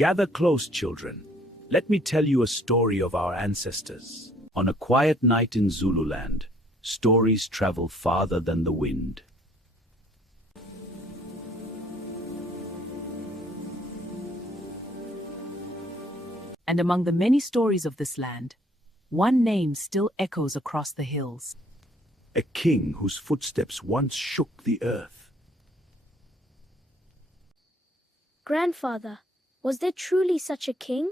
Gather close, children. Let me tell you a story of our ancestors. On a quiet night in Zululand, stories travel farther than the wind. And among the many stories of this land, one name still echoes across the hills. A king whose footsteps once shook the earth. Grandfather, was there truly such a king?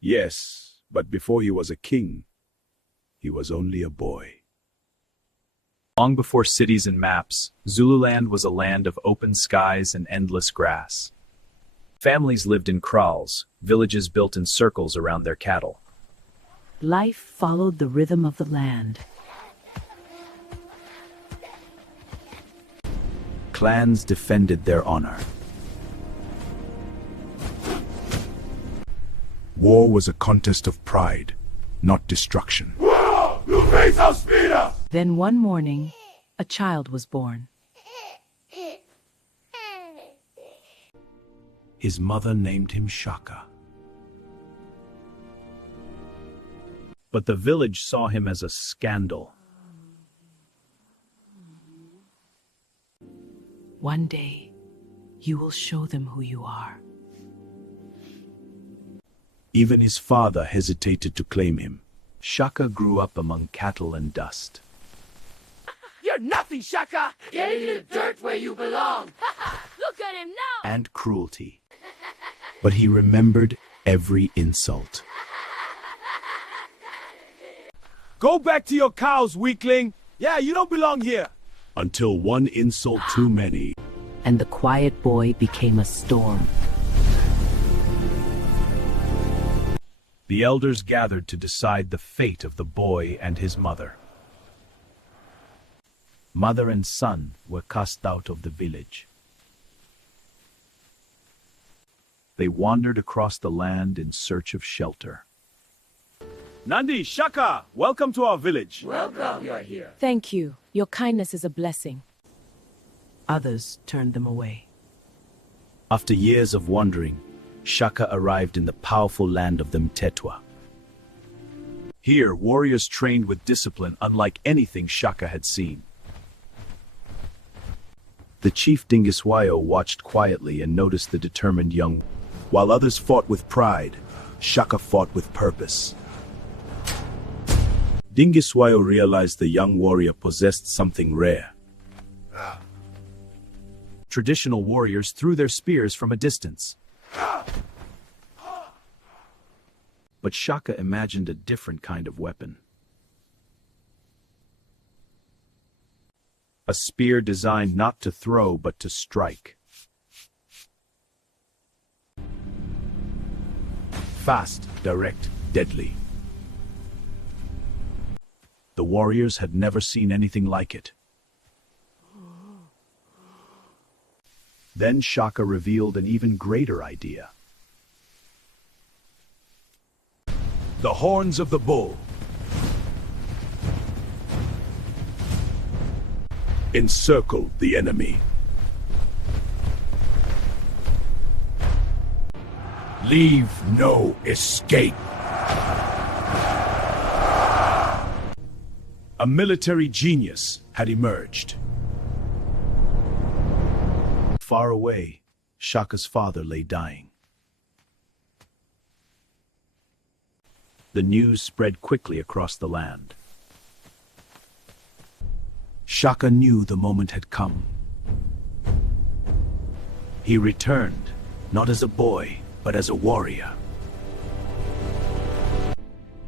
Yes, but before he was a king, he was only a boy. Long before cities and maps, Zululand was a land of open skies and endless grass. Families lived in kraals, villages built in circles around their cattle. Life followed the rhythm of the land. Clans defended their honor. War was a contest of pride, not destruction. Then one morning, a child was born. His mother named him Shaka. But the village saw him as a scandal. One day, you will show them who you are. Even his father hesitated to claim him. Shaka grew up among cattle and dust. You're nothing, Shaka! Get in the dirt where you belong! Look at him now! And cruelty. But he remembered every insult. Go back to your cows, weakling! Yeah, you don't belong here! Until one insult too many. And the quiet boy became a storm. The elders gathered to decide the fate of the boy and his mother. Mother and son were cast out of the village. They wandered across the land in search of shelter. Nandi, Shaka, welcome to our village. Welcome, you're here. Thank you. Your kindness is a blessing. Others turned them away. After years of wandering, Shaka arrived in the powerful land of the Mtetwa. Here, warriors trained with discipline unlike anything Shaka had seen. The chief Dingiswayo watched quietly and noticed the determined young. While others fought with pride, Shaka fought with purpose. Dingiswayo realized the young warrior possessed something rare. Traditional warriors threw their spears from a distance. But Shaka imagined a different kind of weapon. A spear designed not to throw but to strike. Fast, direct, deadly. The warriors had never seen anything like it. Then Shaka revealed an even greater idea. The horns of the bull. Encircled the enemy. Leave no escape. A military genius had emerged. Far away, Shaka's father lay dying. The news spread quickly across the land. Shaka knew the moment had come. He returned, not as a boy, but as a warrior.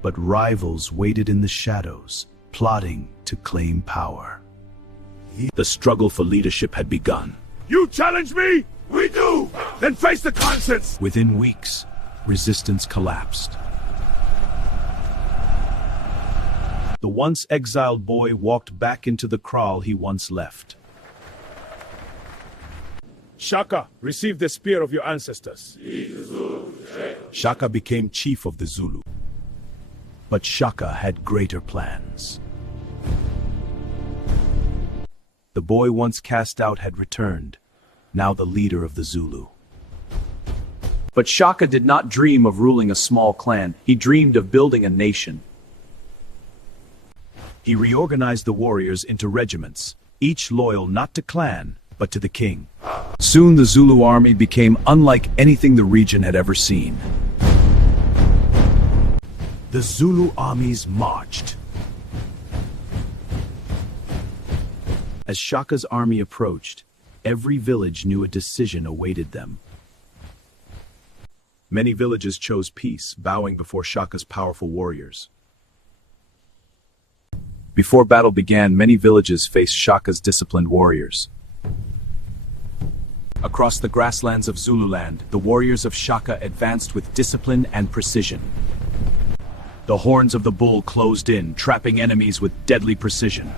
But rivals waited in the shadows, plotting to claim power. The struggle for leadership had begun. You challenge me? We do! Then face the consequences! Within weeks, resistance collapsed. The once exiled boy walked back into the kraal he once left. Shaka, receive the spear of your ancestors. Shaka became chief of the Zulu. But Shaka had greater plans. The boy once cast out had returned, now the leader of the Zulu. But Shaka did not dream of ruling a small clan. He dreamed of building a nation. He reorganized the warriors into regiments, each loyal not to clan, but to the king. Soon the Zulu army became unlike anything the region had ever seen. The Zulu armies marched. As Shaka's army approached, every village knew a decision awaited them. Many villages chose peace, bowing before Shaka's powerful warriors. Before battle began, many villages faced Shaka's disciplined warriors. Across the grasslands of Zululand, the warriors of Shaka advanced with discipline and precision. The horns of the bull closed in, trapping enemies with deadly precision.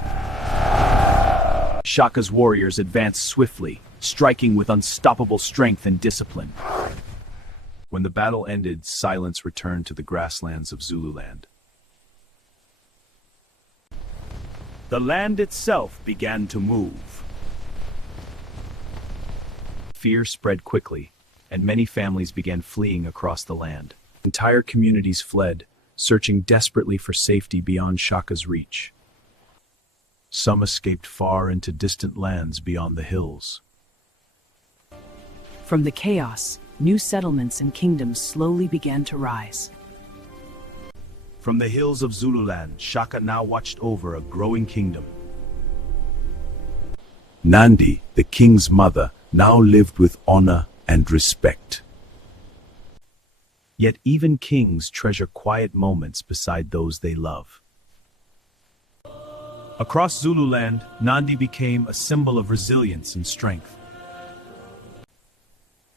Shaka's warriors advanced swiftly, striking with unstoppable strength and discipline. When the battle ended, silence returned to the grasslands of Zululand. The land itself began to move. Fear spread quickly, and many families began fleeing across the land. Entire communities fled, searching desperately for safety beyond Shaka's reach. Some escaped far into distant lands beyond the hills. From the chaos, new settlements and kingdoms slowly began to rise. From the hills of Zululand, Shaka now watched over a growing kingdom. Nandi, the king's mother, now lived with honor and respect. Yet even kings treasure quiet moments beside those they love. Across Zululand, Nandi became a symbol of resilience and strength.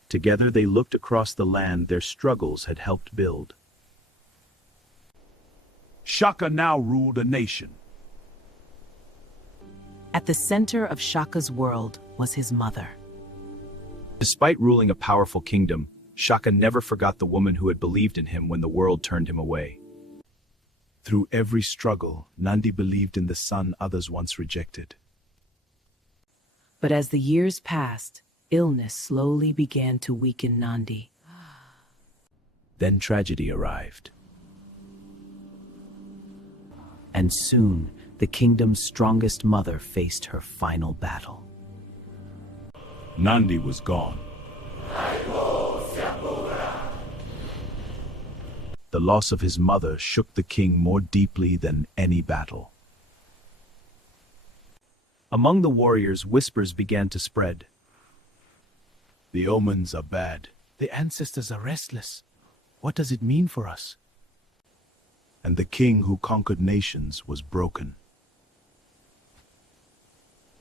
Together they looked across the land their struggles had helped build. Shaka now ruled a nation. At the center of Shaka's world was his mother. Despite ruling a powerful kingdom, Shaka never forgot the woman who had believed in him when the world turned him away. Through every struggle, Nandi believed in the son others once rejected. But as the years passed, illness slowly began to weaken Nandi. Then tragedy arrived. And soon, the kingdom's strongest mother faced her final battle. Nandi was gone. The loss of his mother shook the king more deeply than any battle. Among the warriors, whispers began to spread. The omens are bad. The ancestors are restless. What does it mean for us? And the king who conquered nations was broken.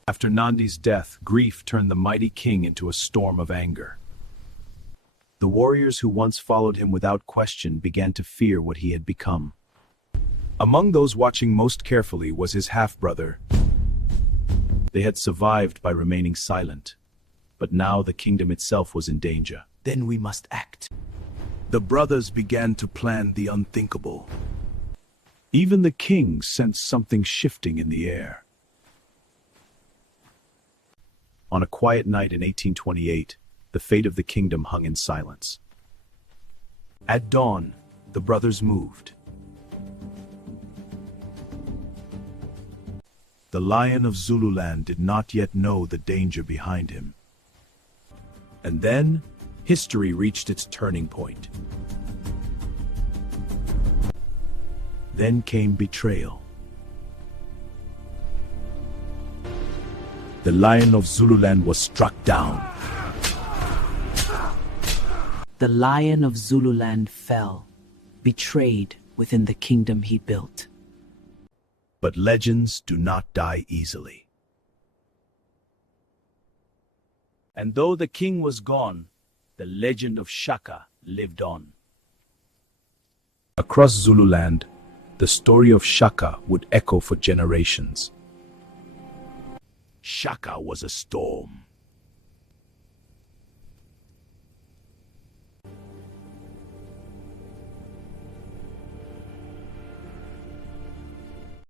After Nandi's death, grief turned the mighty king into a storm of anger. The warriors who once followed him without question began to fear what he had become. Among those watching most carefully was his half-brother. They had survived by remaining silent, but now the kingdom itself was in danger. Then we must act. The brothers began to plan the unthinkable. Even the king sensed something shifting in the air. On a quiet night in 1828, the fate of the kingdom hung in silence. At dawn, the brothers moved. The Lion of Zululand did not yet know the danger behind him. And then, history reached its turning point. Then came betrayal. The Lion of Zululand was struck down. The Lion of Zululand fell, betrayed within the kingdom he built. But legends do not die easily. And though the king was gone, the legend of Shaka lived on. Across Zululand, the story of Shaka would echo for generations. Shaka was a storm.